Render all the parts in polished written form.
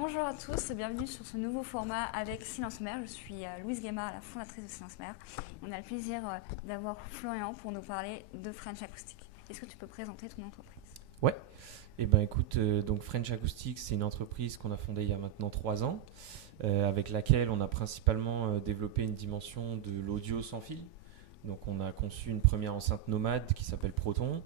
Bonjour à tous et bienvenue sur ce nouveau format avec Silence Mère. Je suis Louise Guémard, la fondatrice de Silence Mère. On a le plaisir d'avoir Florian pour nous parler de French Acoustic. Est-ce que tu peux présenter ton entreprise ? Ouais, et ben écoute, donc French Acoustic, c'est une entreprise qu'on a fondée il y a maintenant 3 ans, avec laquelle on a principalement développé une dimension de l'audio sans fil. Donc on a conçu une première enceinte nomade qui s'appelle Proton,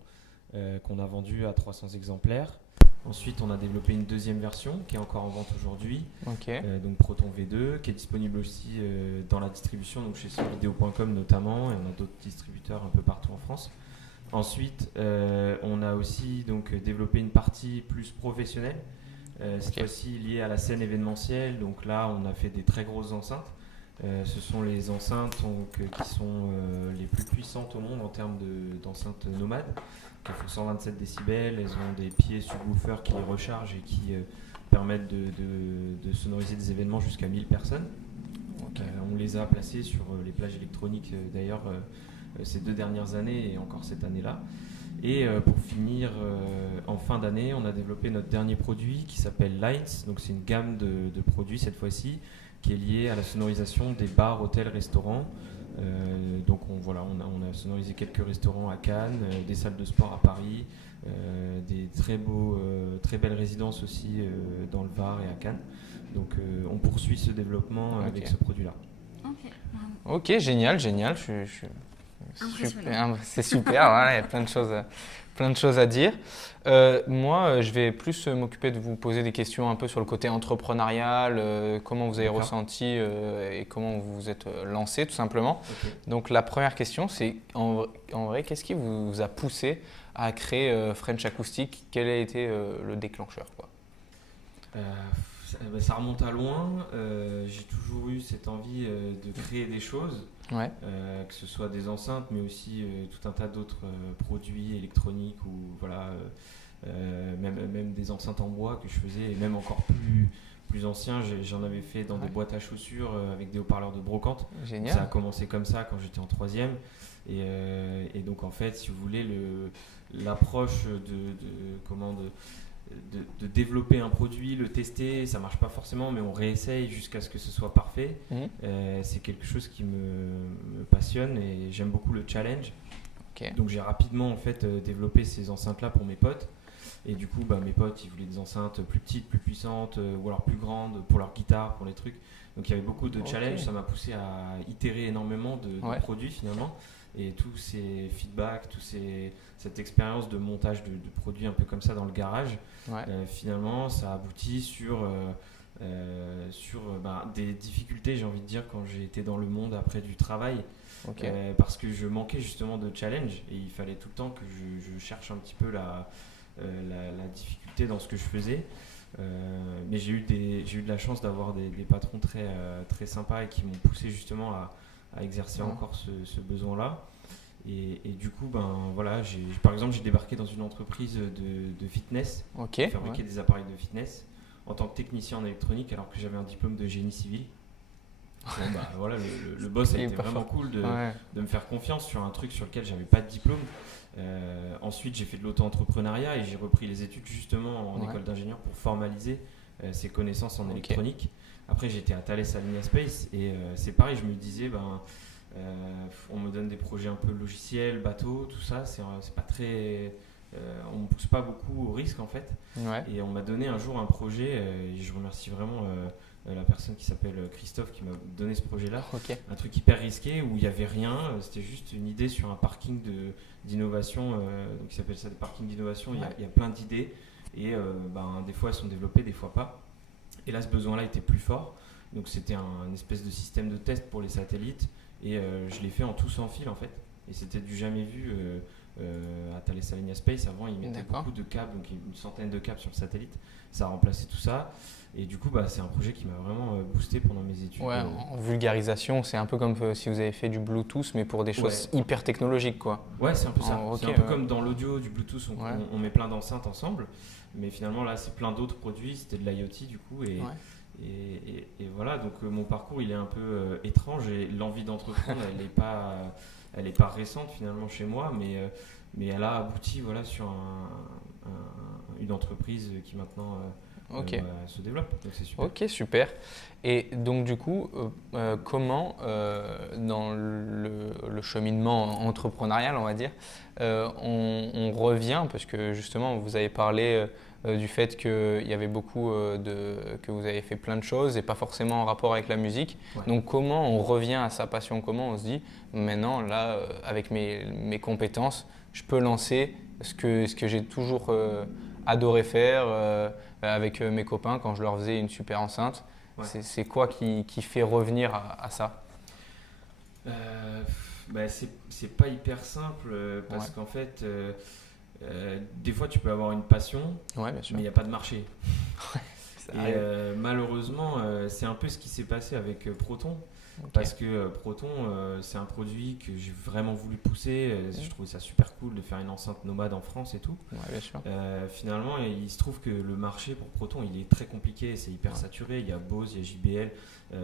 qu'on a vendue à 300 exemplaires. Ensuite, on a développé une deuxième version qui est encore en vente aujourd'hui, donc Proton V2, qui est disponible aussi dans la distribution, donc chez sonvideo.com notamment, et on a d'autres distributeurs un peu partout en France. Ensuite, on a aussi donc développé une partie plus professionnelle, cette fois-ci liée à la scène événementielle. Donc là, on a fait des très grosses enceintes. Ce sont les enceintes qui sont les plus puissantes au monde en termes d'enceintes nomades. Elles font 127 décibels, elles ont des pieds subwoofers qui les rechargent et qui permettent de sonoriser des événements jusqu'à 1000 personnes. On les a placées sur les plages électroniques d'ailleurs ces 2 dernières années et encore cette année-là. Et pour finir, en fin d'année, on a développé notre dernier produit qui s'appelle Lights. Donc c'est une gamme de produits cette fois-ci qui est liée à la sonorisation des bars, hôtels, restaurants. Donc on a sonorisé quelques restaurants à Cannes, des salles de sport à Paris, des très belles résidences aussi dans le Var et à Cannes. Donc on poursuit ce développement avec ce produit-là. Ok, génial. C'est super, voilà, il y a plein de choses à dire. Moi, je vais plus m'occuper de vous poser des questions un peu sur le côté entrepreneurial, comment vous avez ressenti et comment vous vous êtes lancé tout simplement. Donc la première question, c'est en vrai, qu'est-ce qui vous a poussé à créer French Acoustic ? Quel a été le déclencheur, quoi ? Ça remonte à loin. J'ai toujours eu cette envie de créer des choses, que ce soit des enceintes, mais aussi tout un tas d'autres produits électroniques ou voilà, même des enceintes en bois que je faisais, et même encore plus anciens. J'en avais fait dans des boîtes à chaussures avec des haut-parleurs de brocante. Génial. Ça a commencé comme ça quand j'étais en 3e. Et donc en fait, si vous voulez, l'approche de développer un produit, le tester, ça marche pas forcément, mais on réessaye jusqu'à ce que ce soit parfait. C'est quelque chose qui me passionne et j'aime beaucoup le challenge. Donc j'ai rapidement en fait développé ces enceintes là pour mes potes, et du coup mes potes ils voulaient des enceintes plus petites, plus puissantes, ou alors plus grandes pour leur guitare, pour les trucs. Donc il y avait beaucoup de challenge, ça m'a poussé à itérer énormément de produits finalement. Et tous ces feedbacks, cette expérience de montage de produits un peu comme ça dans le garage, finalement ça aboutit sur des difficultés, j'ai envie de dire, quand j'ai été dans le monde après du travail, parce que je manquais justement de challenge et il fallait tout le temps que je cherche un petit peu la difficulté dans ce que je faisais. Mais j'ai eu de la chance d'avoir des patrons très sympas et qui m'ont poussé justement à exercer encore ce besoin-là. Et du coup, par exemple, j'ai débarqué dans une entreprise de fitness qui fabriquait des appareils de fitness en tant que technicien en électronique, alors que j'avais un diplôme de génie civil. Voilà, le boss a été vraiment cool de me faire confiance sur un truc sur lequel j'avais pas de diplôme. Ensuite, j'ai fait de l'auto-entrepreneuriat et j'ai repris les études justement en école d'ingénieur pour formaliser ces connaissances en électronique. Après, j'étais à Thales Alenia Space et c'est pareil, je me disais, on me donne des projets un peu logiciels, bateaux, tout ça, c'est pas très. On me pousse pas beaucoup au risque en fait. Et on m'a donné un jour un projet, et je remercie vraiment la personne qui s'appelle Christophe qui m'a donné ce projet-là. Un truc hyper risqué où il n'y avait rien, c'était juste une idée sur un parking d'innovation, donc ils s'appellent ça des parkings d'innovation. Il y a plein d'idées et des fois elles sont développées, des fois pas. Et là, ce besoin-là était plus fort. Donc, c'était un espèce de système de test pour les satellites. Et je l'ai fait en tout sans fil, en fait. Et c'était du jamais vu à Thales Alenia Space. Avant, ils mettaient beaucoup de câbles, donc une centaine de câbles sur le satellite. Ça a remplacé tout ça. Et du coup, c'est un projet qui m'a vraiment boosté pendant mes études. En vulgarisation, c'est un peu comme si vous avez fait du Bluetooth, mais pour des choses hyper technologiques, quoi. Ouais, c'est un peu ça. C'est un peu comme dans l'audio, du Bluetooth, on met plein d'enceintes ensemble. Mais finalement, là, c'est plein d'autres produits. C'était de l'IoT, du coup. Et voilà, donc mon parcours, il est un peu étrange. Et l'envie d'entreprendre, elle est pas récente, finalement, chez moi. Mais elle a abouti sur une entreprise qui maintenant se développe. Donc c'est super. Ok, super. Et donc du coup, comment dans le cheminement entrepreneurial, on va dire, on revient, parce que justement vous avez parlé du fait qu'il y avait beaucoup que vous avez fait plein de choses et pas forcément en rapport avec la musique. Ouais. Donc comment on revient à sa passion? Comment on se dit maintenant là, avec mes compétences, je peux lancer ce que j'ai toujours adoré faire avec mes copains quand je leur faisais une super enceinte. Ouais. C'est quoi qui fait revenir à ça? C'est pas hyper simple parce qu'en fait, des fois tu peux avoir une passion, Ouais, bien sûr. mais il n'y a pas de marché. Ça Et arrive. malheureusement, c'est un peu ce qui s'est passé avec Proton. Ok. Parce que Proton, c'est un produit que j'ai vraiment voulu pousser. Je trouvais ça super cool de faire une enceinte nomade en France et tout. Ouais, bien sûr. Finalement, il se trouve que le marché pour Proton, il est très compliqué. C'est hyper saturé. Il y a Bose, il y a JBL.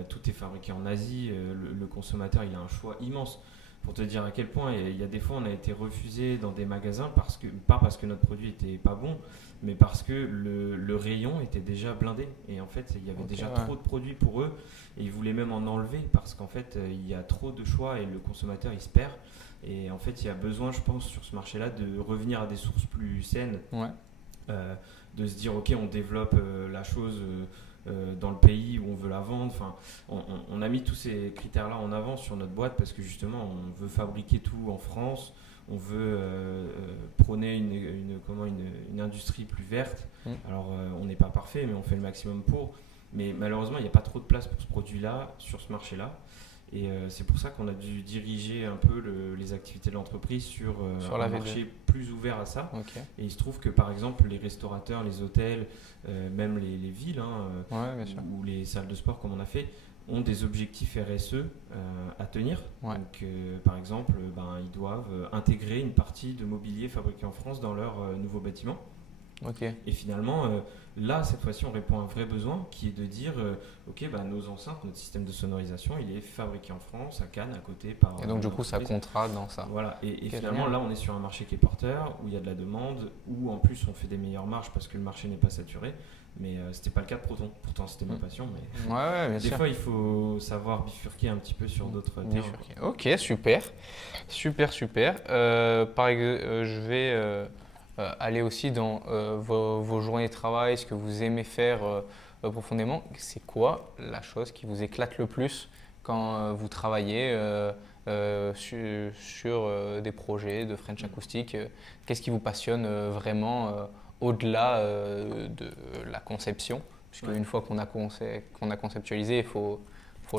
Tout est fabriqué en Asie. Le consommateur, il a un choix immense. Pour te dire à quel point, il y a des fois, on a été refusé dans des magasins pas parce que notre produit était pas bon, mais parce que le rayon était déjà blindé. Et en fait, il y avait déjà trop de produits pour eux. Et ils voulaient même en enlever parce qu'en fait, il y a trop de choix et le consommateur, il se perd. Et en fait, il y a besoin, je pense, sur ce marché-là, de revenir à des sources plus saines. Ouais. De se dire, OK, on développe la chose dans le pays où on veut la vendre. Enfin, on a mis tous ces critères-là en avant sur notre boîte parce que justement, on veut fabriquer tout en France. On veut prôner une industrie plus verte. Alors, on n'est pas parfait, mais on fait le maximum pour. Mais malheureusement, il n'y a pas trop de place pour ce produit-là, sur ce marché-là. Et c'est pour ça qu'on a dû diriger un peu les activités de l'entreprise sur un marché plus ouvert à ça. Okay. Et il se trouve que par exemple, les restaurateurs, les hôtels, même les villes ou les salles de sport comme on a fait, ont des objectifs RSE à tenir. Ouais. Donc, par exemple, ils doivent intégrer une partie de mobilier fabriqué en France dans leur nouveau bâtiment. Okay. Et finalement, là, cette fois-ci, on répond à un vrai besoin qui est de dire OK, nos enceintes, notre système de sonorisation, il est fabriqué en France, à Cannes, à côté. Et donc, du coup, ça comptera dans ça. Voilà. Et finalement, là, on est sur un marché qui est porteur, où il y a de la demande, où en plus, on fait des meilleures marges parce que le marché n'est pas saturé. Mais c'était pas le cas de Proton. Pourtant, c'était ma passion. Mais bien des sûr. fois, il faut savoir bifurquer un petit peu sur d'autres terrains. Ok, super. Super. Je vais aller aussi dans vos journées de travail, ce que vous aimez faire profondément. C'est quoi la chose qui vous éclate le plus quand vous travaillez sur des projets de French Acoustic? Qu'est-ce qui vous passionne vraiment au-delà de la conception? Puisque une fois qu'on a conceptualisé, il faut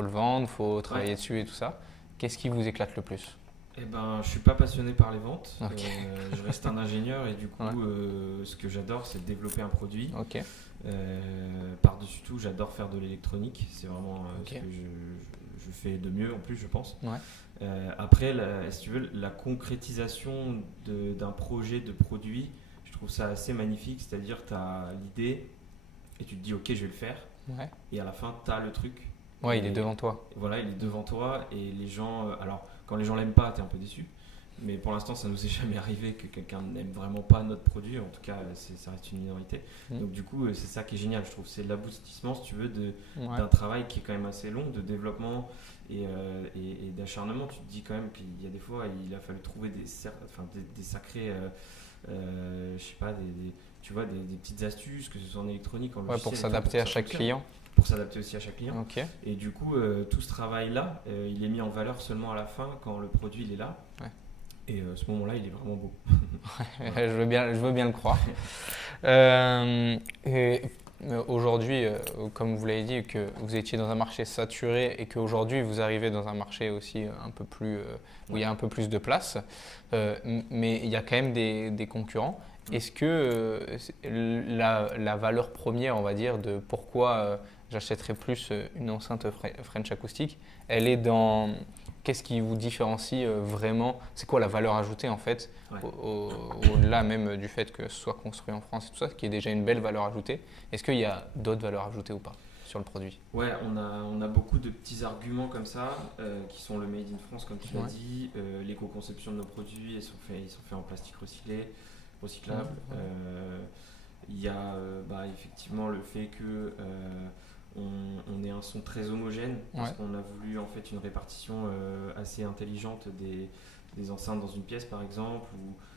le vendre, il faut travailler dessus et tout ça. Qu'est-ce qui vous éclate le plus? Je ne suis pas passionné par les ventes. Okay. Je reste un ingénieur et du coup, ce que j'adore, c'est développer un produit. Okay. Par-dessus tout, j'adore faire de l'électronique. C'est vraiment ce que je fais de mieux en plus, je pense. Ouais. Après, si tu veux, la concrétisation d'un projet de produit, je trouve ça assez magnifique. C'est-à-dire, tu as l'idée et tu te dis, OK, je vais le faire. Ouais. Et à la fin, tu as le truc. Ouais, il est devant toi. Voilà, il est devant toi et les gens... alors, quand les gens l'aiment pas, tu es un peu déçu. Mais pour l'instant, ça nous est jamais arrivé que quelqu'un n'aime vraiment pas notre produit. En tout cas, ça reste une minorité. Donc du coup, c'est ça qui est génial, je trouve. C'est l'aboutissement, si tu veux, d'un travail qui est quand même assez long, de développement et d'acharnement. Tu te dis quand même qu'il y a des fois, il a fallu trouver des sacrés... je sais pas, tu vois, des petites astuces, que ce soit en électronique, en logiciel. Pour s'adapter à chaque client. Pour s'adapter aussi à chaque client. Okay. Et du coup, tout ce travail-là, il est mis en valeur seulement à la fin, quand le produit il est là. Ouais. Et ce moment-là, il est vraiment beau. Je veux bien le croire. Aujourd'hui, comme vous l'avez dit, que vous étiez dans un marché saturé et qu'aujourd'hui vous arrivez dans un marché aussi un peu plus où il y a un peu plus de place, mais il y a quand même des concurrents. Est-ce que la valeur première, on va dire, de pourquoi j'achèterais plus une enceinte French Acoustic, elle est dans qu'est-ce qui vous différencie vraiment? C'est quoi la valeur ajoutée en fait, au-delà même du fait que ce soit construit en France et tout ça, qui est déjà une belle valeur ajoutée. Est-ce qu'il y a d'autres valeurs ajoutées ou pas sur le produit? Ouais, on a beaucoup de petits arguments comme ça qui sont le Made in France, comme tu l'as dit, l'éco-conception de nos produits, ils sont faits en plastique recyclable. Il y a effectivement le fait que on ait un son très homogène, parce qu'on a voulu en fait une répartition assez intelligente des enceintes dans une pièce par exemple.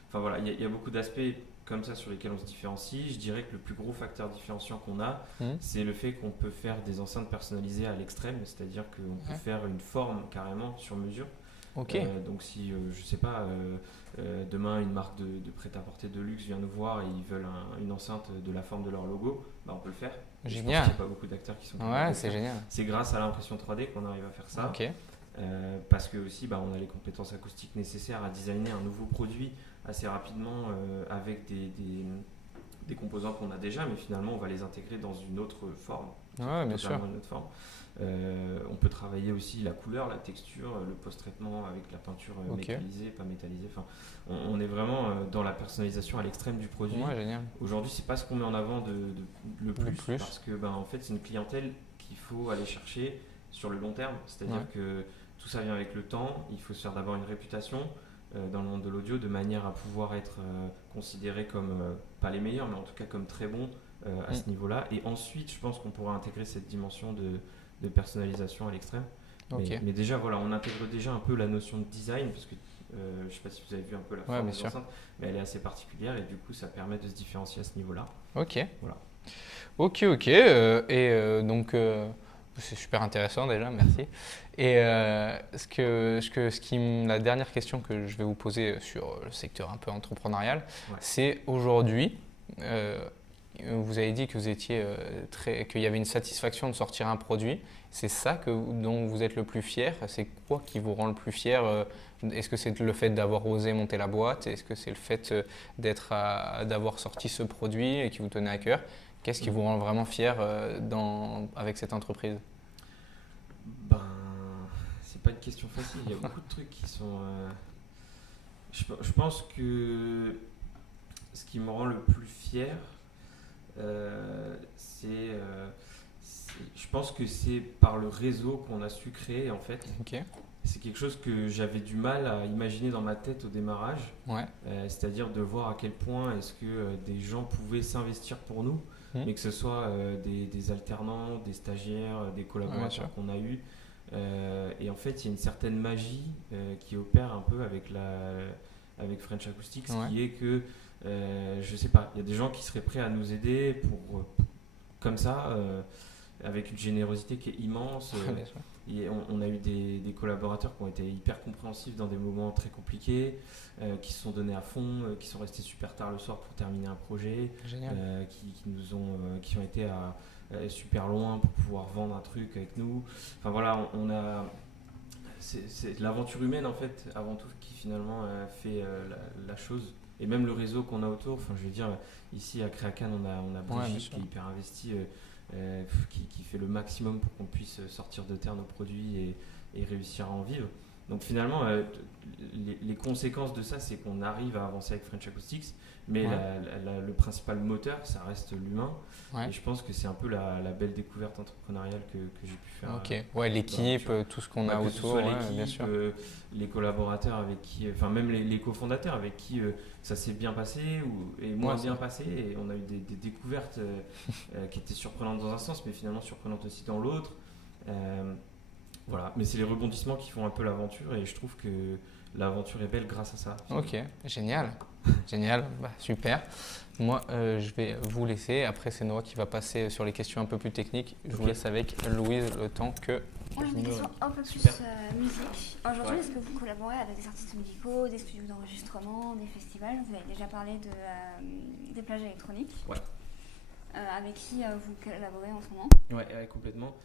Enfin voilà, il y a beaucoup d'aspects comme ça sur lesquels on se différencie. Je dirais que le plus gros facteur différenciant qu'on a, c'est le fait qu'on peut faire des enceintes personnalisées à l'extrême, c'est-à-dire qu'on peut faire une forme carrément sur mesure. Donc si, je sais pas, demain une marque de prêt-à-porter de luxe vient nous voir et ils veulent une enceinte de la forme de leur logo, on peut le faire. Génial. Je pense qu'il n'y a pas beaucoup d'acteurs qui sont capables de c'est faire. génial. C'est grâce à l'impression 3D qu'on arrive à faire ça. Parce que aussi on a les compétences acoustiques nécessaires à designer un nouveau produit assez rapidement avec des composants qu'on a déjà, mais finalement on va les intégrer dans une autre forme. Bien sûr. Une autre forme. On peut travailler aussi la couleur, la texture, le post-traitement avec la peinture métallisée, pas métallisée. Enfin, on est vraiment dans la personnalisation à l'extrême du produit. Génial. Aujourd'hui, c'est pas ce qu'on met en avant le plus, parce que en fait, c'est une clientèle qu'il faut aller chercher sur le long terme. C'est-à-dire que tout ça vient avec le temps. Il faut se faire d'abord une réputation dans le monde de l'audio de manière à pouvoir être considéré comme pas les meilleurs, mais en tout cas comme très bon à ce niveau-là. Et ensuite, je pense qu'on pourra intégrer cette dimension de personnalisation à l'extrême. Mais déjà, voilà, on intègre déjà un peu la notion de design, parce que je ne sais pas si vous avez vu un peu la forme de l'enceinte, mais elle est assez particulière et du coup, ça permet de se différencier à ce niveau-là. Voilà. Donc, c'est super intéressant déjà, merci. Et la dernière question que je vais vous poser sur le secteur un peu entrepreneurial, c'est aujourd'hui, vous avez dit que vous étiez qu'il y avait une satisfaction de sortir un produit. C'est ça dont vous êtes le plus fier? C'est quoi qui vous rend le plus fier? Est-ce que c'est le fait d'avoir osé monter la boîte? Est-ce que c'est le fait d'avoir sorti ce produit et qui vous tenait à cœur? Qu'est-ce qui vous rend vraiment fier avec cette entreprise? C'est pas une question facile. Il y a beaucoup de trucs qui sont. Je pense que ce qui me rend le plus fier, je pense que c'est par le réseau qu'on a su créer en fait. C'est quelque chose que j'avais du mal à imaginer dans ma tête au démarrage. C'est-à-dire de voir à quel point est-ce que des gens pouvaient s'investir pour nous, mais que ce soit des alternants, des stagiaires, des collaborateurs qu'on a eus. Et en fait, il y a une certaine magie qui opère un peu avec French Acoustics, qui est que, je sais pas, il y a des gens qui seraient prêts à nous aider comme ça, avec une générosité qui est immense. Et on a eu des collaborateurs qui ont été hyper compréhensifs dans des moments très compliqués, qui se sont donnés à fond, qui sont restés super tard le soir pour terminer un projet, qui ont été super loin pour pouvoir vendre un truc avec nous. Enfin voilà, c'est l'aventure humaine en fait, avant tout, qui finalement fait la chose. Et même le réseau qu'on a autour, enfin je veux dire, ici à Créacan, on a Brigitte qui est hyper investie, qui fait le maximum pour qu'on puisse sortir de terre nos produits et réussir à en vivre. Donc finalement, les conséquences de ça, c'est qu'on arrive à avancer avec French Acoustics, mais le principal moteur, ça reste l'humain. Et je pense que c'est un peu la belle découverte entrepreneuriale que j'ai pu faire. L'équipe, tout ce qu'on a autour, bien sûr. Les collaborateurs avec qui, enfin même les cofondateurs avec qui ça s'est bien passé et moins bien passé. Et on a eu des découvertes qui étaient surprenantes dans un sens, mais finalement surprenantes aussi dans l'autre. Voilà, mais c'est les rebondissements qui font un peu l'aventure et je trouve que l'aventure est belle grâce à ça. Génial, super. Moi, je vais vous laisser. Après, c'est Noah qui va passer sur les questions un peu plus techniques. Je vous laisse avec Louise le temps que. Moi, j'ai des questions un peu plus musique. Aujourd'hui, est-ce que vous collaborez avec des artistes musicaux, des studios d'enregistrement, des festivals? Vous avez déjà parlé des plages électroniques. Avec qui vous collaborez en ce moment? Ouais, complètement.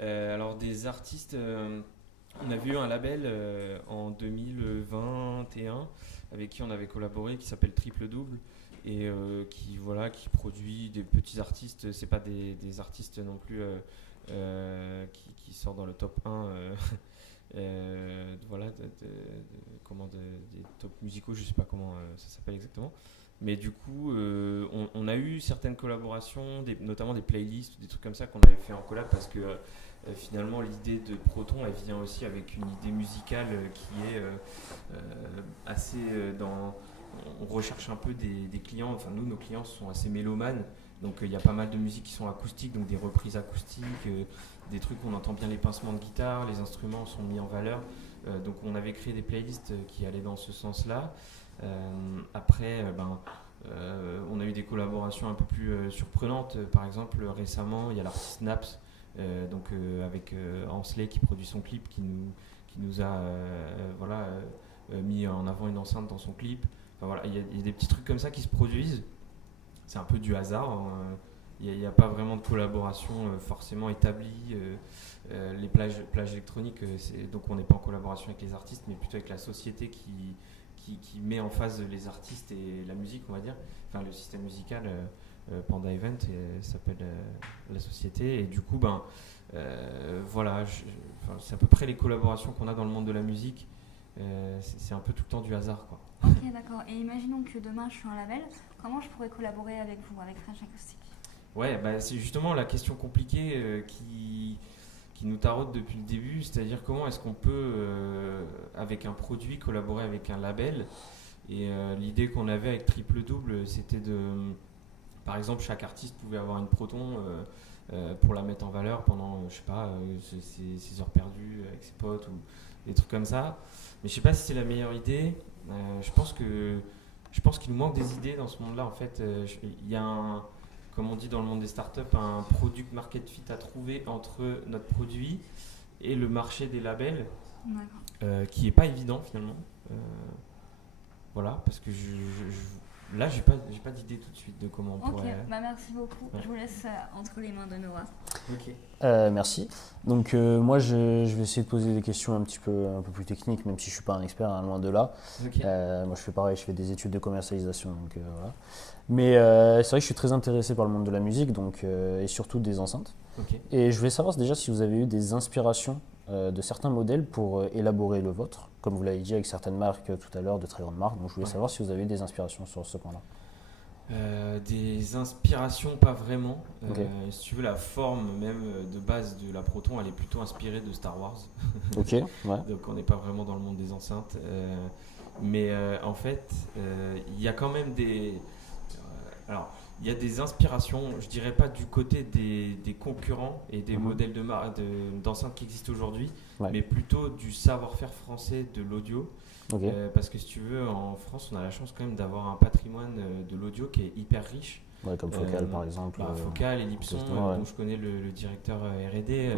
Alors des artistes, on a vu un label en 2021 avec qui on avait collaboré qui s'appelle Triple Double et qui produit des petits artistes. C'est pas des artistes non plus qui sortent dans le top 1 des top musicaux, je sais pas comment ça s'appelle exactement. Mais du coup, on a eu certaines collaborations, notamment des playlists, des trucs comme ça qu'on avait fait en collab parce que finalement l'idée de Proton, elle vient aussi avec une idée musicale qui est assez on recherche un peu des clients, enfin nous, nos clients sont assez mélomanes, donc il y a pas mal de musiques qui sont acoustiques, donc des reprises acoustiques, des trucs où on entend bien les pincements de guitare, les instruments sont mis en valeur. Donc on avait créé des playlists qui allaient dans ce sens-là. Après, on a eu des collaborations un peu plus surprenantes. Par exemple, récemment, il y a l'artiste Naps, avec Ansley qui produit son clip, qui nous a mis en avant une enceinte dans son clip. Enfin, voilà, il y a des petits trucs comme ça qui se produisent. C'est un peu du hasard. Il n'y a pas vraiment de collaboration forcément établie. Les plages électroniques, donc on n'est pas en collaboration avec les artistes, mais plutôt avec la société qui met en phase les artistes et la musique, on va dire. Enfin, le système musical, Panda Event, s'appelle la société. Et du coup, voilà, c'est à peu près les collaborations qu'on a dans le monde de la musique. C'est un peu tout le temps du hasard, quoi. Ok, d'accord. Et imaginons que demain je suis un label, comment je pourrais collaborer avec vous, avec French Acoustic? Ouais, c'est justement la question compliquée qui nous taraude depuis le début, c'est-à-dire comment est-ce qu'on peut, avec un produit, collaborer avec un label. Et l'idée qu'on avait avec Triple Double, c'était par exemple, chaque artiste pouvait avoir une Proton pour la mettre en valeur pendant, je sais pas, ses heures perdues avec ses potes ou des trucs comme ça. Mais je sais pas si c'est la meilleure idée. Je pense qu'il nous manque des idées dans ce monde-là. En fait, il y a comme on dit dans le monde des startups, un product market fit à trouver entre notre produit et le marché des labels, qui n'est pas évident finalement. Voilà, parce que là, j'ai pas d'idée tout de suite de comment on pourrait... Merci beaucoup. Ouais. Je vous laisse entre les mains de Noah. Ok. Merci. Donc moi, je vais essayer de poser des questions un peu plus techniques, même si je ne suis pas un expert, hein, loin de là. Okay. Moi, je fais pareil, je fais des études de commercialisation, donc voilà. Mais c'est vrai que je suis très intéressé par le monde de la musique, et surtout des enceintes. Okay. Et je voulais savoir déjà si vous avez eu des inspirations de certains modèles pour élaborer le vôtre, comme vous l'avez dit avec certaines marques tout à l'heure, de très grandes marques. Donc je voulais savoir si vous avez eu des inspirations sur ce point-là. Des inspirations, pas vraiment. Okay. Si tu veux, la forme même de base de la Proton, elle est plutôt inspirée de Star Wars. Ok. Ouais. Donc on n'est pas vraiment dans le monde des enceintes. Mais en fait, il y a quand même alors, il y a des inspirations, je dirais pas du côté des concurrents et des modèles d'enceintes qui existent aujourd'hui, mais plutôt du savoir-faire français de l'audio. Okay. Parce que si tu veux, en France, on a la chance quand même d'avoir un patrimoine de l'audio qui est hyper riche. Ouais, comme Focal par exemple. Focal, Ellipson, dont je connais le directeur R&D.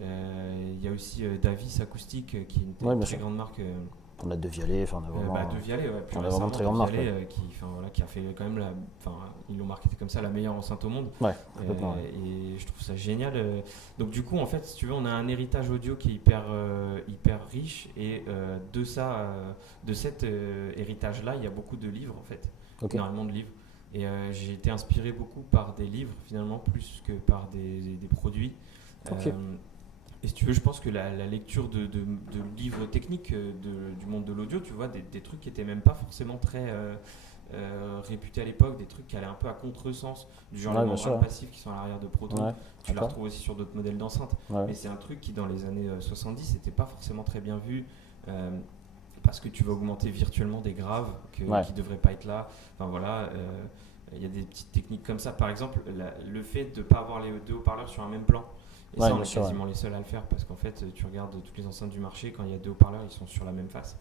Il y a aussi Davis Acoustique, qui est une très grande marque. On a De Vialet, on a vraiment. De Vialet, ouais. On a vraiment très grande marque. Qui a fait quand même ils l'ont marketé comme ça, la meilleure enceinte au monde. Ouais, complètement. Et je trouve ça génial. Donc du coup, en fait, si tu veux, on a un héritage audio qui est hyper riche, et de cet héritage-là, il y a beaucoup de livres en fait, énormément de livres. Et j'ai été inspiré beaucoup par des livres finalement, plus que par des produits. Okay. Et si tu veux, je pense que la lecture de livres techniques du monde de l'audio, tu vois, des trucs qui n'étaient même pas forcément très réputés à l'époque, des trucs qui allaient un peu à contresens, du genre les membranes passives qui sont à l'arrière de Proton. Tu la retrouves aussi sur d'autres modèles d'enceintes. Mais c'est un truc qui, dans les années 70, n'était pas forcément très bien vu. Parce que tu vas augmenter virtuellement des graves qui ne devraient pas être là. Enfin voilà, il y a des petites techniques comme ça. Par exemple, le fait de ne pas avoir les deux haut-parleurs sur un même plan. Et ça, on est quasiment les seuls à le faire, parce qu'en fait, tu regardes toutes les enceintes du marché, quand il y a deux haut-parleurs, ils sont sur la même face.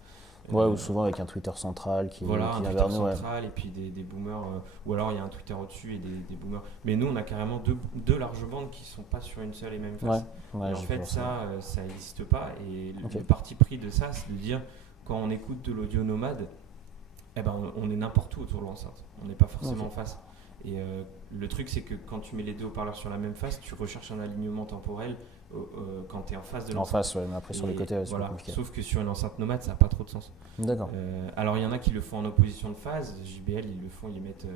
Ou souvent avec un tweeter central qui vient vers nous. Central, et puis des boomers, ou alors il y a un tweeter au-dessus et des boomers. Mais nous, on a carrément deux larges bandes qui ne sont pas sur une seule et même face. Et en fait, ça n'existe pas. Et le parti pris de ça, c'est de dire, quand on écoute de l'audio nomade, on est n'importe où autour de l'enceinte. On n'est pas forcément en face. Et le truc, c'est que quand tu mets les deux haut-parleurs sur la même face, tu recherches un alignement temporel quand tu es en face de l'enceinte. En face, mais après sur les côtés, c'est voilà. Sauf que sur une enceinte nomade, ça n'a pas trop de sens. D'accord. Alors il y en a qui le font en opposition de phase. JBL, ils le font, ils les mettent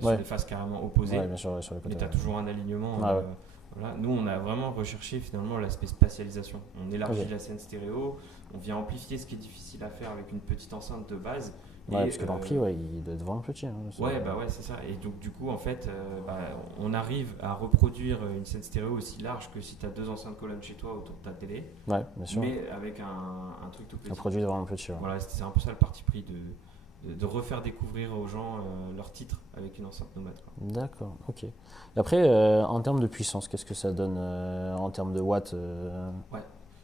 sur des phases carrément opposées. Bien sûr, sur les côtés. Mais tu as toujours un alignement. Voilà. Nous, on a vraiment recherché finalement l'aspect spatialisation. On élargit la scène stéréo, on vient amplifier ce qui est difficile à faire avec une petite enceinte de base. Parce que l'ampli, il doit être vraiment petit. C'est ça. Et donc, du coup, en fait, on arrive à reproduire une scène stéréo aussi large que si tu as deux enceintes colonnes chez toi autour de ta télé. Ouais, bien sûr. Mais avec un truc tout petit. Un produit vraiment petit. Voilà, c'est un peu ça le parti pris de refaire découvrir aux gens leurs titres avec une enceinte nomade. D'accord, ok. Et après, en termes de puissance, qu'est-ce que ça donne en termes de watts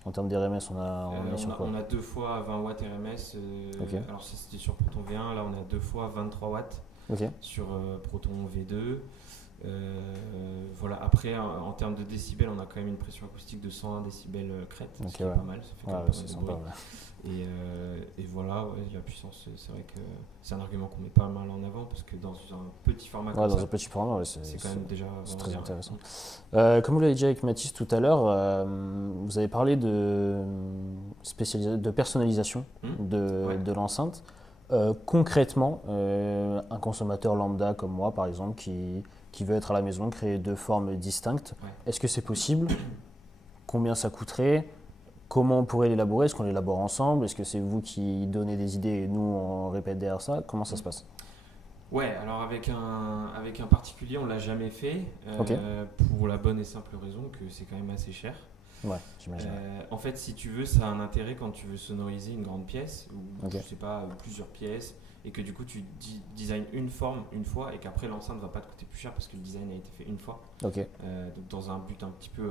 En termes d'RMS, on a 2 fois 20 watts RMS. Alors ça c'était sur Proton V1, là on a 2 fois 23 watts sur Proton V2. Voilà. Après, en termes de décibels, on a quand même une pression acoustique de 101 décibels crête, ce qui est pas mal, ça fait quand même pas mal de bruit. Et voilà, la puissance, c'est vrai que c'est un argument qu'on met pas mal en avant parce que dans un petit format comme ça, un petit format, c'est quand même déjà très intéressant. Comme vous l'avez dit avec Mathis tout à l'heure, vous avez parlé de personnalisation de l'enceinte. Concrètement, un consommateur lambda comme moi, par exemple, qui veut être à la maison, créer 2 formes distinctes, est-ce que c'est possible? Combien ça coûterait? Comment on pourrait l'élaborer? Est-ce qu'on l'élabore ensemble? Est-ce que c'est vous qui donnez des idées et nous on répète derrière ça? Comment ça se passe? Ouais, alors avec un particulier, on ne l'a jamais fait pour la bonne et simple raison que c'est quand même assez cher. Ouais, j'imagine. En fait, si tu veux, ça a un intérêt quand tu veux sonoriser une grande pièce ou je sais pas, plusieurs pièces et que du coup tu designes une forme une fois et qu'après l'enceinte ne va pas te coûter plus cher parce que le design a été fait une fois. Donc dans un but un petit peu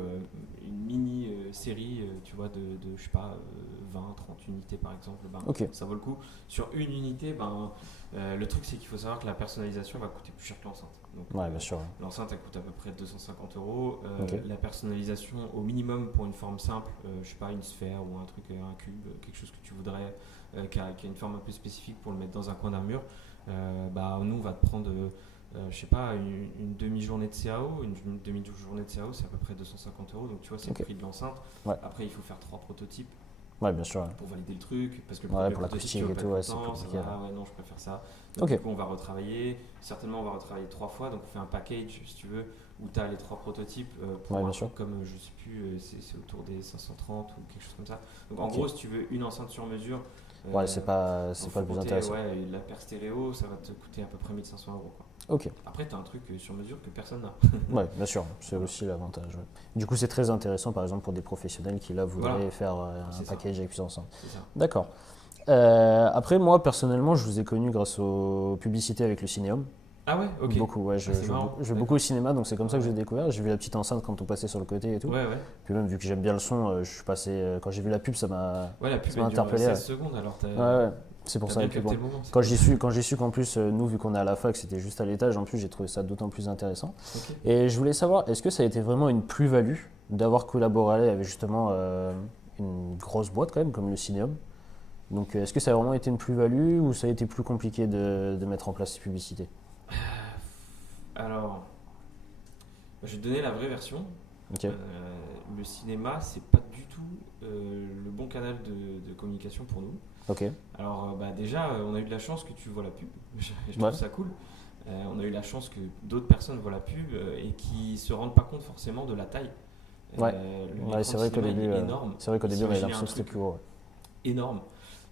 une mini série, tu vois, de je sais pas 20, 30 unités par exemple, ça vaut le coup. Sur une unité, le truc c'est qu'il faut savoir que la personnalisation va coûter plus cher que l'enceinte. Donc, bien sûr. L'enceinte elle coûte à peu près 250 €. La personnalisation au minimum pour une forme simple, je sais pas, une sphère ou un truc, un cube, quelque chose que tu voudrais, qui a une forme un peu spécifique pour le mettre dans un coin d'un mur, nous on va te prendre je sais pas, une demi-journée de CAO. Une demi-journée de CAO c'est à peu près 250 €, donc tu vois c'est le prix de l'enceinte. Après il faut faire 3 prototypes. Bien sûr. Pour valider le truc, parce que pour l'acoustique et tout, c'est compliqué. Non, je préfère ça. Donc, du coup, on va retravailler. Certainement, on va retravailler 3 fois. Donc, on fait un package, si tu veux, où tu as les 3 prototypes pour un truc comme, je sais plus, c'est autour des 530 ou quelque chose comme ça. Donc, en gros, si tu veux une enceinte sur mesure, c'est pas le plus intéressant. La paire stéréo, ça va te coûter à peu près 1500 €. Après, tu as un truc sur mesure que personne n'a. Bien sûr, c'est aussi l'avantage. Du coup, c'est très intéressant, par exemple, pour des professionnels qui, là, voudraient faire un package avec plusieurs enceintes. D'accord. Après, moi, personnellement, je vous ai connu grâce aux publicités avec le Cinéum. Ah ouais, ok. Beaucoup, je vais beaucoup au cinéma, donc c'est comme ça que j'ai découvert. J'ai vu la petite enceinte quand on passait sur le côté et tout. Puis même, vu que j'aime bien le son, je suis passé. Quand j'ai vu la pub, ça m'a interpellé. 16 secondes, alors c'est pour ça que quand j'ai su qu'en plus, nous, vu qu'on est à la fac, c'était juste à l'étage, en plus, j'ai trouvé ça d'autant plus intéressant. Et je voulais savoir, est-ce que ça a été vraiment une plus-value d'avoir collaboré avec justement une grosse boîte quand même, comme le Cinéum? Donc, est-ce que ça a vraiment été une plus-value ou ça a été plus compliqué de mettre en place ces publicités? Alors, je vais te donner la vraie version. Le cinéma, c'est pas du tout le bon canal de communication pour nous. Alors, déjà, on a eu de la chance que tu vois la pub. Je trouve ça cool. On a eu la chance que d'autres personnes voient la pub et qui se rendent pas compte forcément de la taille. C'est vrai qu'au début, on avait l'impression que c'était plus gros. Énorme.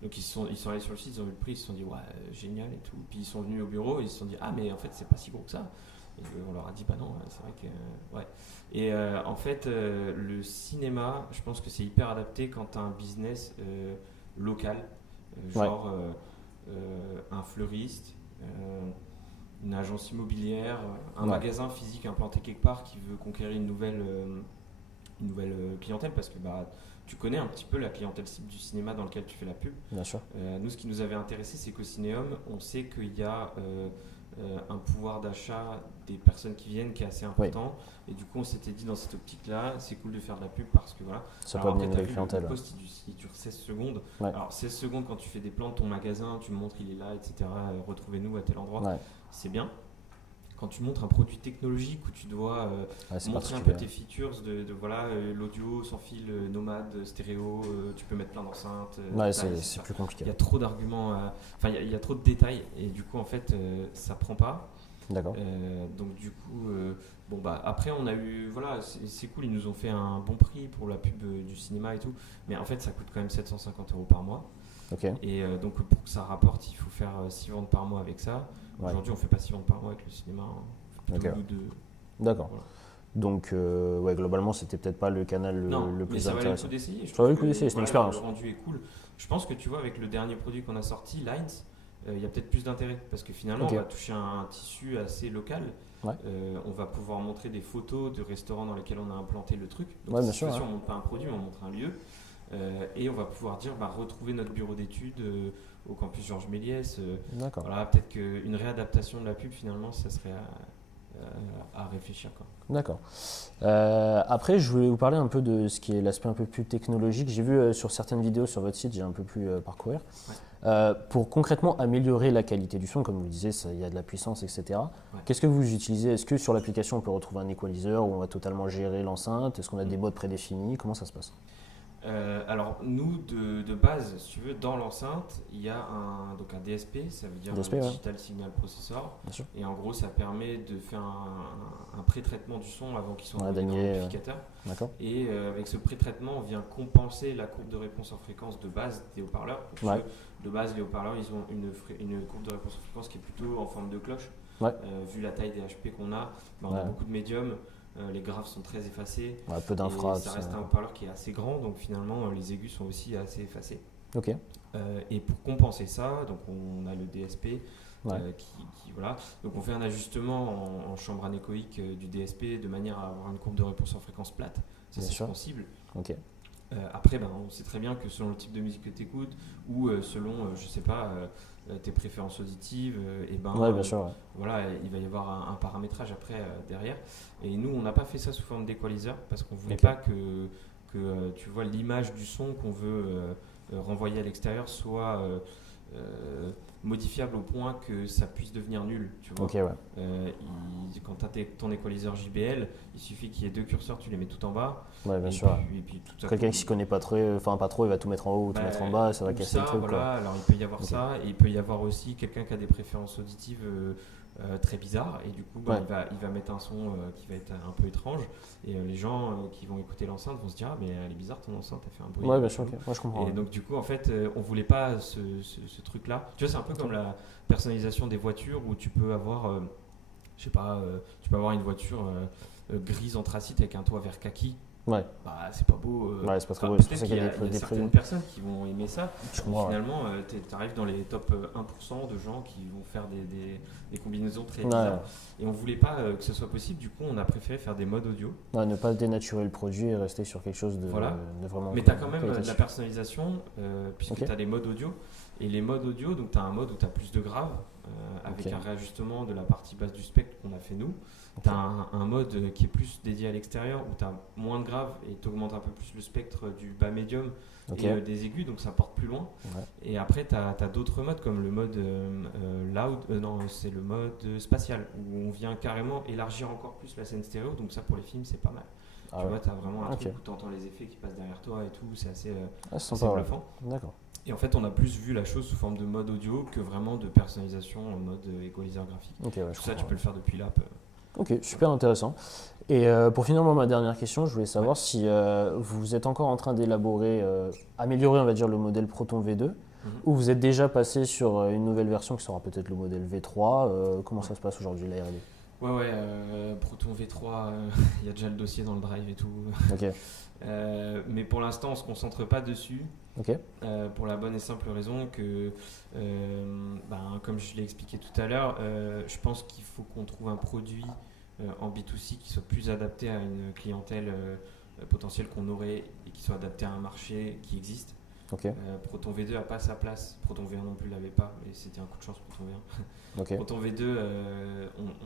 Donc ils sont allés sur le site, ils ont vu le prix, ils se sont dit génial et tout. Puis ils sont venus au bureau et ils se sont dit mais en fait c'est pas si gros que ça. Et on leur a dit non, c'est vrai que Et en fait le cinéma, je pense que c'est hyper adapté quand tu as un business local, genre un fleuriste, une agence immobilière, un magasin physique implanté quelque part qui veut conquérir une nouvelle clientèle parce que tu connais un petit peu la clientèle cible du cinéma dans lequel tu fais la pub. Bien sûr. Nous, ce qui nous avait intéressé, c'est qu'au Cinéum, on sait qu'il y a un pouvoir d'achat des personnes qui viennent qui est assez important. Et du coup, on s'était dit dans cette optique-là, c'est cool de faire de la pub parce que voilà. Ça peut amener une nouvelle clientèle. Le post, il dure 16 secondes. Alors, 16 secondes, quand tu fais des plans de ton magasin, tu montres il est là, etc. Retrouvez-nous à tel endroit. C'est bien. Quand tu montres un produit technologique où tu dois montrer un peu tes features l'audio sans fil, nomade, stéréo, tu peux mettre plein d'enceintes. C'est plus compliqué. Il y a trop d'arguments, il y a trop de détails et du coup en fait ça prend pas. D'accord. Donc du coup après on a eu c'est cool, ils nous ont fait un bon prix pour la pub du cinéma et tout, mais en fait ça coûte quand même 750 € par mois. Et donc pour que ça rapporte, il faut faire 6 ventes par mois avec ça. Aujourd'hui, on fait pas 6 ventes par mois avec le cinéma. On fait plutôt 2. D'accord. Voilà. Donc, globalement, c'était peut-être pas le canal le plus intéressant. Ça valait le coup d'essayer. Ça valait le coup d'essayer, c'est une expérience. Le rendu est cool. Je pense que tu vois, avec le dernier produit qu'on a sorti, Lines, il y a peut-être plus d'intérêt parce que finalement, on va toucher un tissu assez local. Ouais. On va pouvoir montrer des photos de restaurants dans lesquels on a implanté le truc. Donc, bien sûr, on ne montre pas un produit, mais on montre un lieu. Et on va pouvoir dire retrouver notre bureau d'études au campus Georges Méliès. Voilà, peut-être qu'une réadaptation de la pub, finalement, ça serait à réfléchir. D'accord. Après, je voulais vous parler un peu de ce qui est l'aspect un peu plus technologique. J'ai vu sur certaines vidéos sur votre site, j'ai un peu pu parcourir. Ouais. Pour concrètement améliorer la qualité du son, comme vous le disiez, il y a de la puissance, etc. Ouais. Qu'est-ce que vous utilisez? Est-ce que sur l'application, on peut retrouver un equalizer où on va totalement gérer l'enceinte? Est-ce qu'on a des modes prédéfinis? Comment ça se passe? Alors nous de base, si tu veux, dans l'enceinte, il y a un DSP, ça veut dire Digital Signal Processor. Et en gros, ça permet de faire un pré-traitement du son avant qu'il soit dans l'amplificateur. Et avec ce pré-traitement, on vient compenser la courbe de réponse en fréquence de base des haut-parleurs. De base, les haut-parleurs, ils ont une courbe de réponse en fréquence qui est plutôt en forme de cloche. Vu la taille des HP qu'on a, on a beaucoup de médiums. Les graves sont très effacés. Peu d'infra. Ça reste un haut-parleur qui est assez grand, donc finalement les aigus sont aussi assez effacés. Et pour compenser ça, donc on a le DSP qui voilà. Donc on fait un ajustement en chambre anéchoïque du DSP de manière à avoir une courbe de réponse en fréquence plate. Ça c'est sensible. Après, on sait très bien que selon le type de musique que tu écoutes ou selon, je sais pas, tes préférences auditives, bien sûr, voilà, il va y avoir un paramétrage après derrière. Et nous, on n'a pas fait ça sous forme d'équaliseur parce qu'on ne voulait pas que tu vois l'image du son qu'on veut renvoyer à l'extérieur soit modifiable au point que ça puisse devenir nul. Tu vois. Quand tu as ton équaliseur JBL, il suffit qu'il y ait 2 curseurs, tu les mets tout en bas. Bien sûr. Quelqu'un qui ne s'y connaît pas trop, il va tout mettre en haut ou tout mettre en bas, ça va casser le truc. Alors il peut y avoir ça, et il peut y avoir aussi quelqu'un qui a des préférences auditives très bizarres, et du coup il va mettre un son qui va être un peu étrange, et les gens qui vont écouter l'enceinte vont se dire mais elle est bizarre ton enceinte, elle fait un bruit. Bien sûr, moi je comprends. Et donc du coup en fait on voulait pas ce truc là, tu vois, c'est un peu comme la personnalisation des voitures où tu peux avoir tu peux avoir une voiture grise anthracite avec un toit vert kaki. C'est pas beau. C'est pas très beau. Peut-être qu'il y a certaines personnes qui vont aimer ça. Finalement, tu arrives dans les top 1% de gens qui vont faire des combinaisons très bizarres. Et on voulait pas que ce soit possible. Du coup, on a préféré faire des modes audio. Ne pas dénaturer le produit et rester sur quelque chose de vraiment. Mais tu as quand même de la personnalisation puisque tu as des modes audio. Et les modes audio, donc tu as un mode où tu as plus de graves avec un réajustement de la partie basse du spectre qu'on a fait nous. Tu as un mode qui est plus dédié à l'extérieur où tu as moins de graves et tu augmentes un peu plus le spectre du bas médium et des aigus, donc ça porte plus loin. Et après, tu as d'autres modes comme le mode loud, c'est le mode spatial où on vient carrément élargir encore plus la scène stéréo, donc ça pour les films c'est pas mal. Tu vois, tu as vraiment un truc où tu entends les effets qui passent derrière toi et tout, c'est assez bluffant. D'accord. Et en fait, on a plus vu la chose sous forme de mode audio que vraiment de personnalisation en mode équaliseur graphique. Tout ça, tu peux le faire depuis l'app. Ok, super intéressant. Et pour finir, ma dernière question, je voulais savoir si vous êtes encore en train d'élaborer, améliorer, on va dire, le modèle Proton V2, ou vous êtes déjà passé sur une nouvelle version qui sera peut-être le modèle V3. Comment ça se passe aujourd'hui, la R&D? Proton V3, il y a déjà le dossier dans le drive et tout. Mais pour l'instant, on ne se concentre pas dessus. Pour la bonne et simple raison que, comme je l'ai expliqué tout à l'heure, je pense qu'il faut qu'on trouve un produit en B2C qui soit plus adapté à une clientèle potentielle qu'on aurait et qui soit adapté à un marché qui existe. Proton V2 n'a pas sa place, Proton V1 non plus ne l'avait pas, mais c'était un coup de chance Proton V1. Proton V2,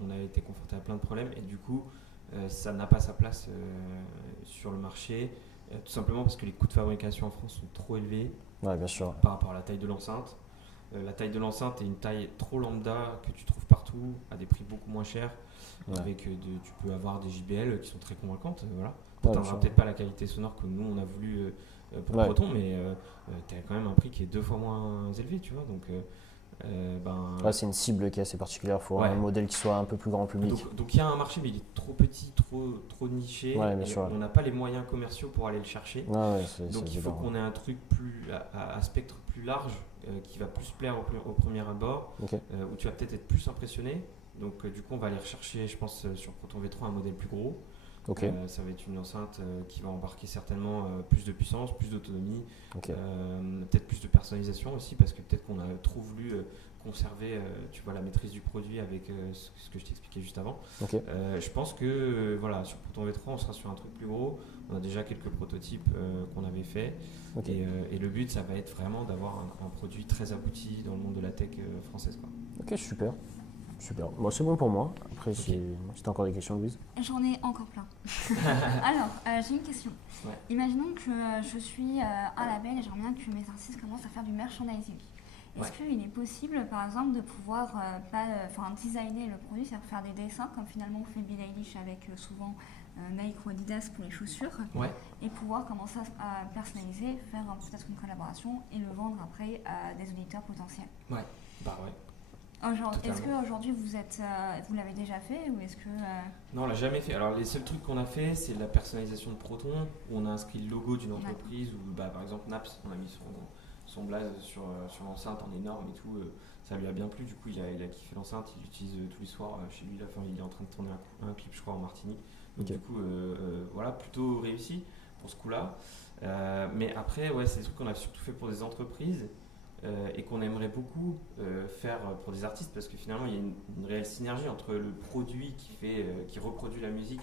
on a été confronté à plein de problèmes et du coup ça n'a pas sa place sur le marché, tout simplement parce que les coûts de fabrication en France sont trop élevés bien sûr. Par rapport à la taille de l'enceinte. La taille de l'enceinte est une taille trop lambda que tu trouves partout à des prix beaucoup moins chers. Tu peux avoir des JBL qui sont très convaincantes. Tu n'auras peut-être pas la qualité sonore que nous on a voulu pour Proton, mais tu as quand même un prix qui est 2 fois moins élevé, tu vois. Donc, c'est une cible qui est assez particulière. Il faut un modèle qui soit un peu plus grand public. Donc il y a un marché, mais il est trop petit, trop niché. On n'a pas les moyens commerciaux pour aller le chercher. Donc il faut qu'on ait un truc plus à spectre plus large qui va plus plaire au premier abord, où tu vas peut-être être plus impressionné. Donc du coup on va aller rechercher, je pense, sur Proton V3 un modèle plus gros. Okay. Ça va être une enceinte qui va embarquer certainement plus de puissance, plus d'autonomie, peut-être plus de personnalisation aussi, parce que peut-être qu'on a trop voulu conserver tu vois, la maîtrise du produit avec ce que je t'expliquais juste avant. Je pense que voilà, sur Proton V3, on sera sur un truc plus gros. On a déjà quelques prototypes qu'on avait fait. Et le but, ça va être vraiment d'avoir un produit très abouti dans le monde de la tech française, quoi. Ok, super. Super. Bon, c'est bon pour moi. Après, si tu as encore des questions, Louise? J'en ai encore plein. Alors, j'ai une question. Ouais. Imaginons que je suis un label et j'aimerais bien que mes artistes commencent à faire du merchandising. Est-ce qu'il est possible, par exemple, de pouvoir designer le produit, c'est-à-dire faire des dessins, comme finalement fait Billie Eilish avec souvent Nike ou Adidas pour les chaussures, et pouvoir commencer à personnaliser, faire peut-être une collaboration et le vendre après à des auditeurs potentiels? Ouais. Est-ce qu'aujourd'hui vous l'avez déjà fait ou est-ce que Non, on l'a jamais fait. Alors les seuls trucs qu'on a fait, c'est la personnalisation de Proton, où on a inscrit le logo d'une entreprise, ou par exemple Naps, on a mis son blaze sur l'enceinte en énorme et tout. Ça lui a bien plu, du coup il a kiffé l'enceinte, il l'utilise tous les soirs chez lui. Il est en train de tourner un clip, je crois, en Martinique. Donc du coup, voilà, plutôt réussi pour ce coup-là. Mais après, c'est des trucs qu'on a surtout fait pour des entreprises. Et qu'on aimerait beaucoup faire pour des artistes, parce que finalement il y a une réelle synergie entre le produit qui reproduit la musique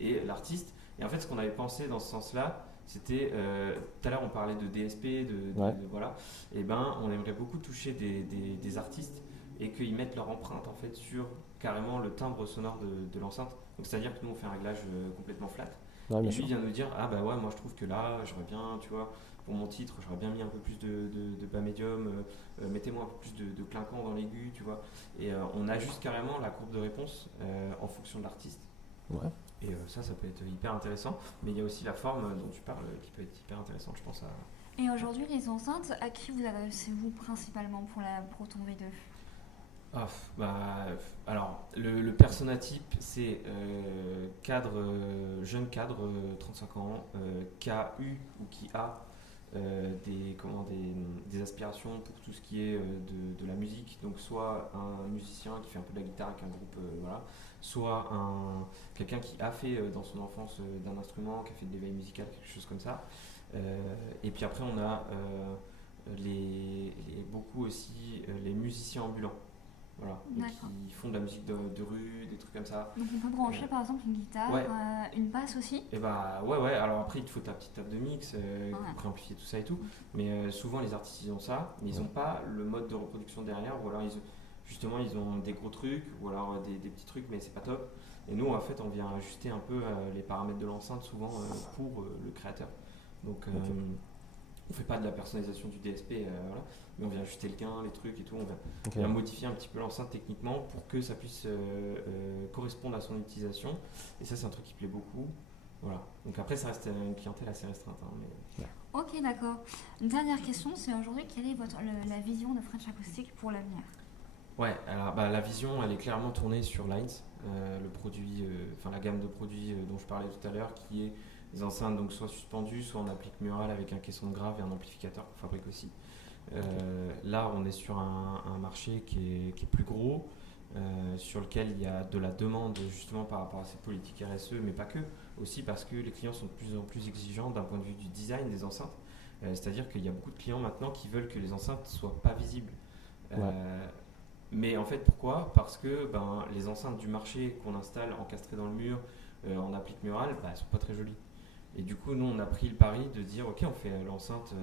et l'artiste. Et en fait, ce qu'on avait pensé dans ce sens-là, c'était tout à l'heure on parlait de DSP, voilà. Et on aimerait beaucoup toucher des artistes et qu'ils mettent leur empreinte en fait sur carrément le timbre sonore de l'enceinte. Donc c'est-à-dire que nous on fait un réglage complètement flat. Et lui vient nous dire moi je trouve que là j'aurais bien, tu vois, pour mon titre, j'aurais bien mis un peu plus de bas médium, mettez-moi un peu plus de clinquant dans l'aigu, tu vois. Et on ajuste carrément la courbe de réponse en fonction de l'artiste. Et ça peut être hyper intéressant. Mais il y a aussi la forme dont tu parles qui peut être hyper intéressante, je pense. Et aujourd'hui, les enceintes, à qui vous adressez-vous principalement pour la Proton V2? Alors, le persona type, c'est jeune cadre, 35 ans, qui a eu ou qui a des aspirations pour tout ce qui est de la musique, donc soit un musicien qui fait un peu de la guitare avec un groupe, soit quelqu'un qui a fait dans son enfance d'un instrument, qui a fait de l'éveil musical, quelque chose comme ça. Et puis après on a beaucoup aussi les musiciens ambulants. Voilà, qui font de la musique de rue, des trucs comme ça. Donc on peut brancher par exemple une guitare, une basse aussi. Et alors après il te faut ta petite table de mix, préamplifier tout ça et tout. Mais souvent les artistes ils ont ça, mais ils n'ont pas le mode de reproduction derrière, ou alors ils ont des gros trucs, ou alors des petits trucs, mais c'est pas top. Et nous en fait on vient ajuster un peu les paramètres de l'enceinte souvent pour le créateur. Donc on fait pas de la personnalisation du DSP, mais on vient ajuster le gain, les trucs et tout. On vient modifier un petit peu l'enceinte techniquement pour que ça puisse correspondre à son utilisation. Et ça, c'est un truc qui plaît beaucoup. Voilà. Donc après, ça reste une clientèle assez restreinte. Ok, d'accord. Une dernière question, c'est aujourd'hui, quelle est la vision de French Acoustic pour l'avenir? Alors la vision, elle est clairement tournée sur Lines, le produit, la gamme de produits dont je parlais tout à l'heure, qui est des enceintes donc soit suspendues, soit en applique murale avec un caisson de grave et un amplificateur qu'on fabrique aussi. Là, on est sur un marché qui est plus gros, sur lequel il y a de la demande justement par rapport à cette politique RSE, mais pas que, aussi parce que les clients sont de plus en plus exigeants d'un point de vue du design des enceintes. C'est-à-dire qu'il y a beaucoup de clients maintenant qui veulent que les enceintes ne soient pas visibles. Mais en fait, pourquoi? Parce que les enceintes du marché qu'on installe encastrées dans le mur, en applique murale, elles ne sont pas très jolies. Et du coup, nous, on a pris le pari de dire, ok, on fait l'enceinte,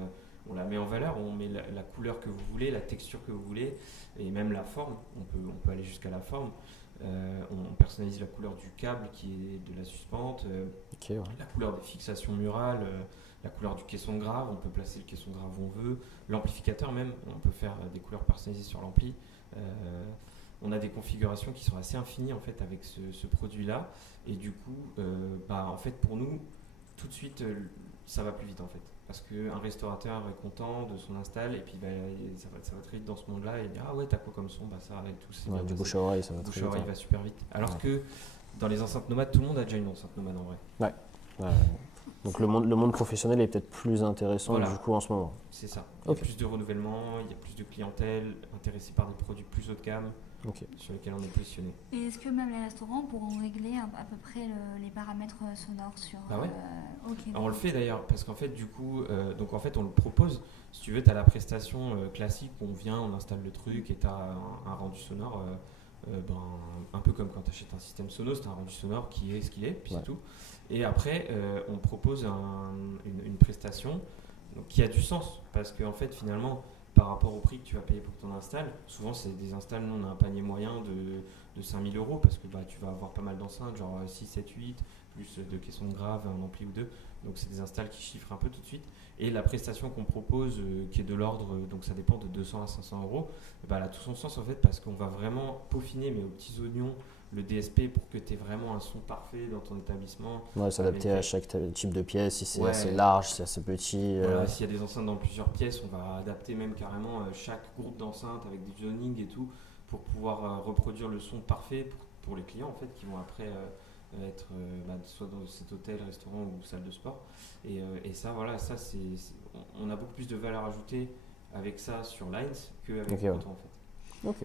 on la met en valeur, on met la couleur que vous voulez, la texture que vous voulez, et même la forme, on peut aller jusqu'à la forme. On personnalise la couleur du câble qui est de la suspente, la couleur des fixations murales, la couleur du caisson de grave, on peut placer le caisson de grave où on veut, l'amplificateur même, on peut faire des couleurs personnalisées sur l'ampli. On a des configurations qui sont assez infinies en fait avec ce produit-là, et du coup, en fait pour nous, tout de suite, ça va plus vite en fait. Parce qu'un restaurateur est content de son install et puis ça va très vite dans ce monde-là et il dit t'as quoi comme son? Ça va et tout. Du bouche à oreille, ça va très vite. Le bouche à oreille va super vite. Alors que dans les enceintes nomades, tout le monde a déjà une enceinte nomade en vrai. Donc le monde professionnel est peut-être plus intéressant du coup en ce moment. C'est ça. Il y a plus de renouvellement, il y a plus de clientèle intéressée par des produits plus haut de gamme. sur lesquels on est positionné. Et est-ce que même les restaurants pourront régler à peu près les paramètres sonores sur... Ah ouais. Alors, on le fait d'ailleurs parce qu'en fait du coup, donc en fait on le propose. Si tu veux, tu as la prestation classique où on vient, on installe le truc et tu as un rendu sonore, un peu comme quand tu achètes un système sono, c'est un rendu sonore qui est ce qu'il est, puis c'est tout. Et après, on propose une prestation qui a du sens parce qu'en fait finalement, par rapport au prix que tu vas payer pour ton install, souvent c'est des installs, nous on a un panier moyen de 5 000 € parce que tu vas avoir pas mal d'enceintes, genre 6, 7, 8, plus de caissons de graves, un ampli ou deux. Donc c'est des installs qui chiffrent un peu tout de suite. Et la prestation qu'on propose, qui est de l'ordre, donc ça dépend de 200 à 500 €, elle a tout son sens en fait parce qu'on va vraiment peaufiner, mais aux petits oignons, le DSP pour que tu aies vraiment un son parfait dans ton établissement. Ouais, s'adapter à chaque type de pièce, si c'est assez large, si c'est assez petit. Voilà, s'il y a des enceintes dans plusieurs pièces, on va adapter même carrément chaque groupe d'enceintes avec des zonings et tout pour pouvoir reproduire le son parfait pour les clients en fait qui vont après être soit dans cet hôtel, restaurant ou salle de sport. Et ça, voilà, ça on a beaucoup plus de valeur ajoutée avec ça sur Lines qu'avec Proton en fait. Ok.